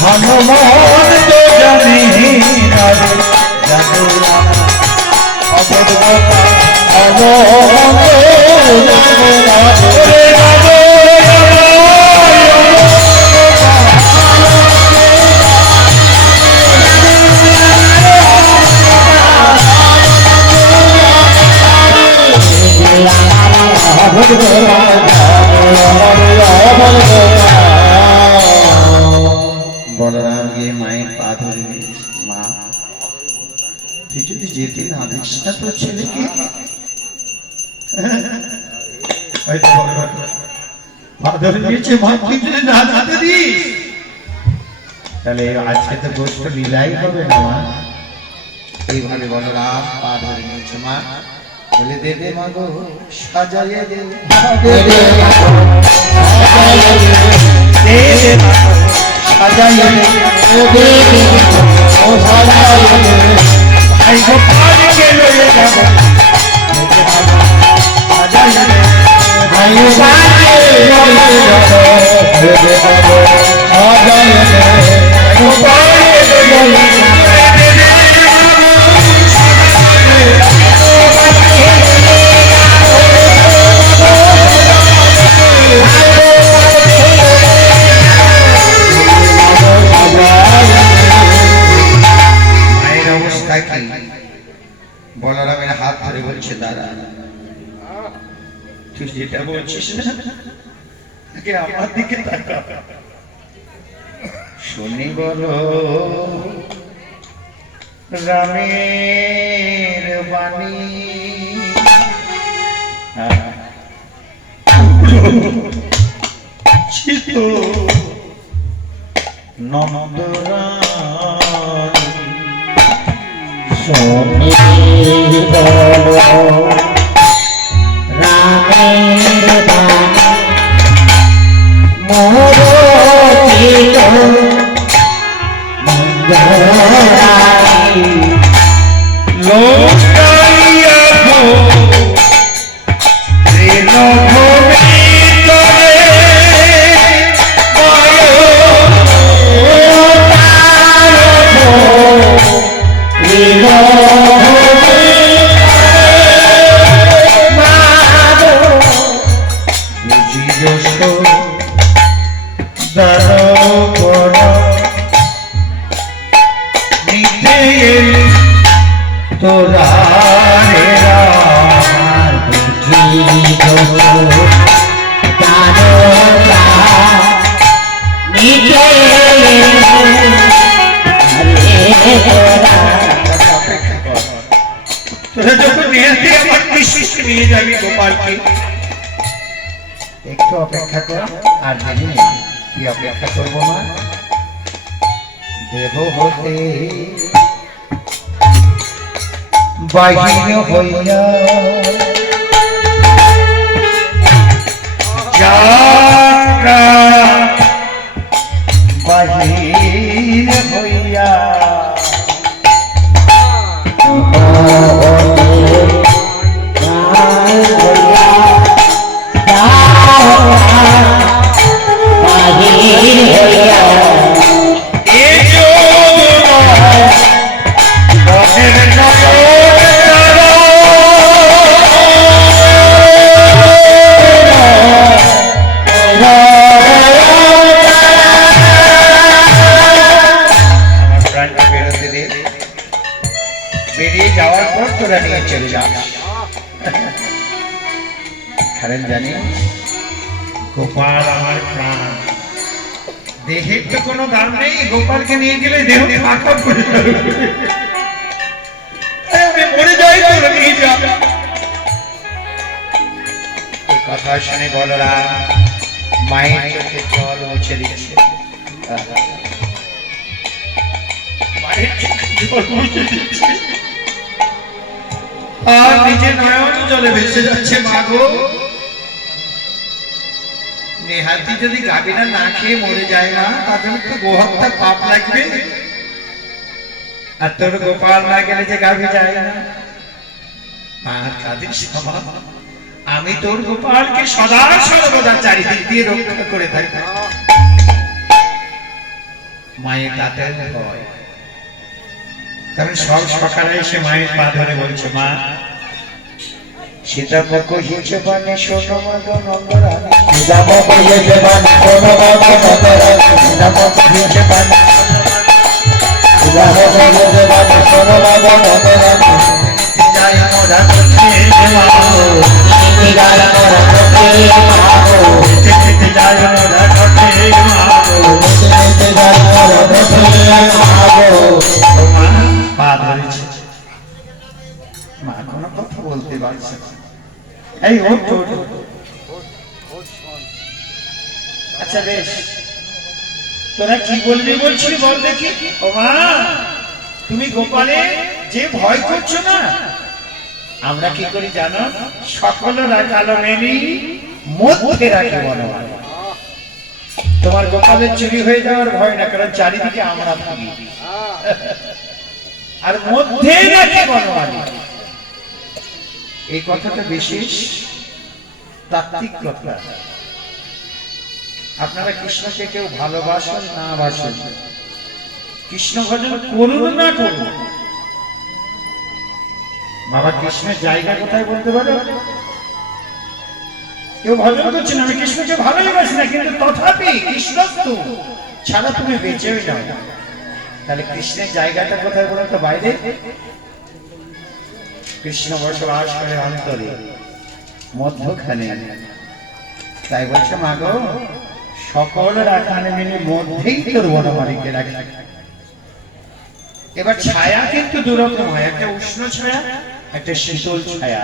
হনুমান তো জানি না রে, জানো তুই যদি যেতে না দিস না তোর ছেলেকে হয়তো বলরাম পা ধরে নিয়েছে তুই যদি না যেতে দিস তাহলে আজকে তো গোষ্ঠ লীলাই হবে না, মা। এইভাবে বলরাম পা ধরে নিয়েছে, মা। বলে দেবে মা গো সাজাইয়ে দে দেবে মা সাজাইয়ে দেবে মা সাজাইয়ে দেবে ভাই গোপালকে লয়ে যাব গোপালকে লয়ে যাব তুই যেটা বলছিস না আগে আমার দিকে তাকা শুনি বলো রামের বাণী। চিত নন্দরানী। No. তোরা যখন নিয়ে আমার বিশ্বাস নিয়ে যাবি একটু অপেক্ষা কর, আর জানি কি অপেক্ষা করব মা। দেহ হতে બાહ્ય હોય. বেরিয়ে যাওয়ার পর তোরা নিয়ে চলে যা কারণ জানি গোপাল আমার প্রাণ দেহের তো কোনো দাম নেই গোপালকে নিয়ে গেলে দেহ ফাঁকা করে যাবে। আমি মরে যাই তোরা নিয়ে যা কথা শুনে বলরা মায়ের চোখে জল মুছে দিচ্ছে মায়ের চোখে জল মুছে দিচ্ছে। আর নিজে নয়ন জলে ভেসে যাচ্ছে মা গো। নেহাতি যদি গাভীরা না খেয়ে মরে যায় না তাদের তো গোহত্যা পাপ লাগবে। আর তোর গোপাল না গেলে যে গাভী যায় না। মা কাদের সভা আমি তোর গোপালকে সদা সর্বদা চারিদিক দিয়ে রক্ষা করে থাকি মায়ের তাতে হয় কারণ সব সকালে এসে মায়ের পা ধরে বলছে মা সীতাপক হিসে নন্দরানী সীতাপক নন্দরানী সীতাপক সীতাপক নন্দরানী মোরা করতে কথা বলতে পারছে এই, ওঠ। আচ্ছা বেশ। তোরা কি বলবি বলছিলি বল দেখি। ও মা, তুমি গোপালে যে ভয় করছ না, আমরা কি করি জানো? সকল রাখালো মেনি মধ্যে রাখে বনবান তোমার গোপালের চুরি হয়ে যাওয়ার ভয় না, কারণ চারিদিকে আমরা থাকি আর মধ্যে রাখে বনবানী এই কথাটা বিশেষ তাত্ত্বিক কথা। আপনারা কৃষ্ণকে কেউ ভালোবাসেন, না বাসেন। কৃষ্ণ ভজন করুন না করুন। বাবা কৃষ্ণের জায়গা কোথায় বলতে পারো কেউ ভজন করছে না আমি কৃষ্ণকে ভালোই বাসি না, কিন্তু তথাপি কৃষ্ণ তো ছাড়া তুমি বেঁচেই নাও তাহলে কৃষ্ণের জায়গাটা কোথায় বলো তো বাইরে? কৃষ্ণ বসবাস করে অন্তরে। মধ্যখানে। তাই বলছে মা গো সকল রাখানে মিলে মধ্যেই তোর বনমারিকে রাখি। এবার ছায়া কিন্তু দুরকম হয়। একটা উষ্ণ ছায়া, একটা শীতল ছায়া।